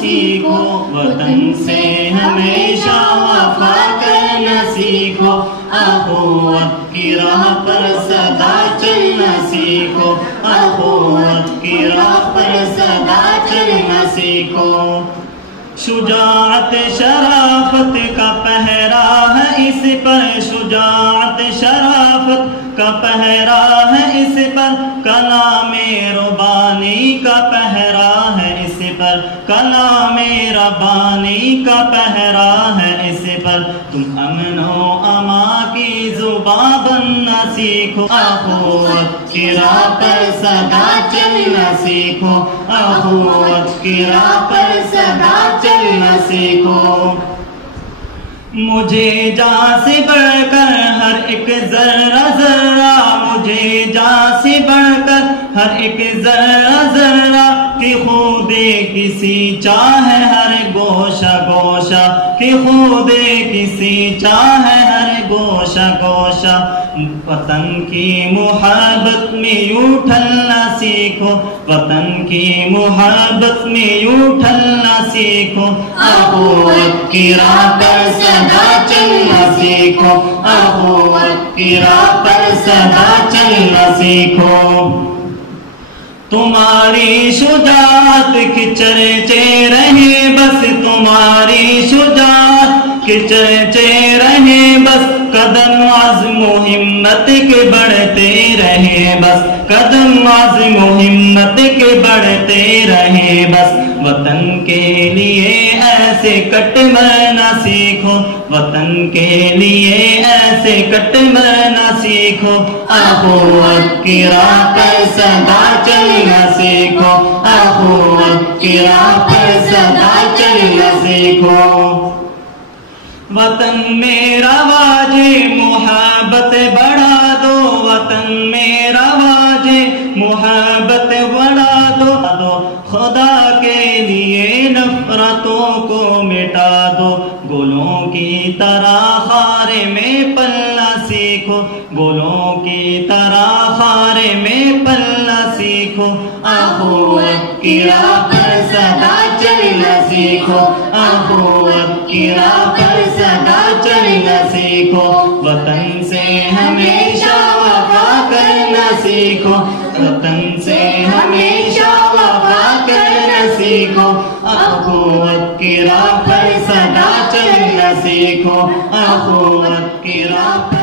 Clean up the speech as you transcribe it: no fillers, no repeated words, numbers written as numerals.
سیکھو، وطن سے ہمیشہ وفا کرنا سیکھو، اخوت کی راہ پر سدا چلنا سیکھو، اخوت کی راہ پر سدا چلنا سیکھو۔ شجاعت شرافت کا پہرا ہے اس پر، شجاعت شرافت کا پہرا ہے اس پر، کلام ربانی کا پہرا ہے اس پر، کلام ربانی کا پہرا ہے اس پر۔ تم امن و اما کی زباں بننا سیکھو، اخوت کی راہ پر سدا چلنا سیکھو، اخوت کی راہ پر سدا چلنا سیکھو۔ مجھے جان سے بڑھ کر ہر ایک ذرہ ذرہ، مجھے جان سے بڑھ کر ہر ایک ذرہ ذرہ، کہ خود کسی چاہے ہر گوشہ گوشہ، کہ خود کسی چاہے ہر گوشہ گوشہ۔ وطن کی محبت میں یوں ڈھلنا سیکھو، وطن کی محبت میں یوں ڈھلنا سیکھو، اخوت کی راہ پر سدا چلنا سیکھو، اخوت کی راہ پر سدا چلنا سیکھو۔ تمہاری شجاعت کے چرچے رہے بس، تمہاری شجاعت کے چرچے رہے بس، قدم عزم و ہمت کے بڑھتے رہے بس، قدم عزم و ہمت کے بڑھتے رہے بس۔ وطن کے لیے ایسے کٹ مرنا سیکھو، وطن کے لیے ایسے کٹ مرنا سیکھو، اخوت کی راہ پر سدا چلنا سیکھو، اخوت کی راہ پر سدا چلنا سیکھو۔ وطن میرا واجے محبت بڑھا دو، وطن میرا واجے محبت بڑھا دو، خدا کے لیے نفرتوں کو مٹا دو، گلوں کی طرح خارے میں پلنا سیکھو، گلوں کی طرح خارے میں پلنا سیکھو، اخوت کی راہ پر سدا چلنا سیکھو، اخوت کی راہ پر سدا چلنا سیکھو۔ وطن سے ہمیشہ وفا کرنا سیکھو، وطن سے ہمیشہ وفا کرنا سیکھو، اخوت کی راہ پر سدا چلنا سیکھو، اخوت کی راہ پر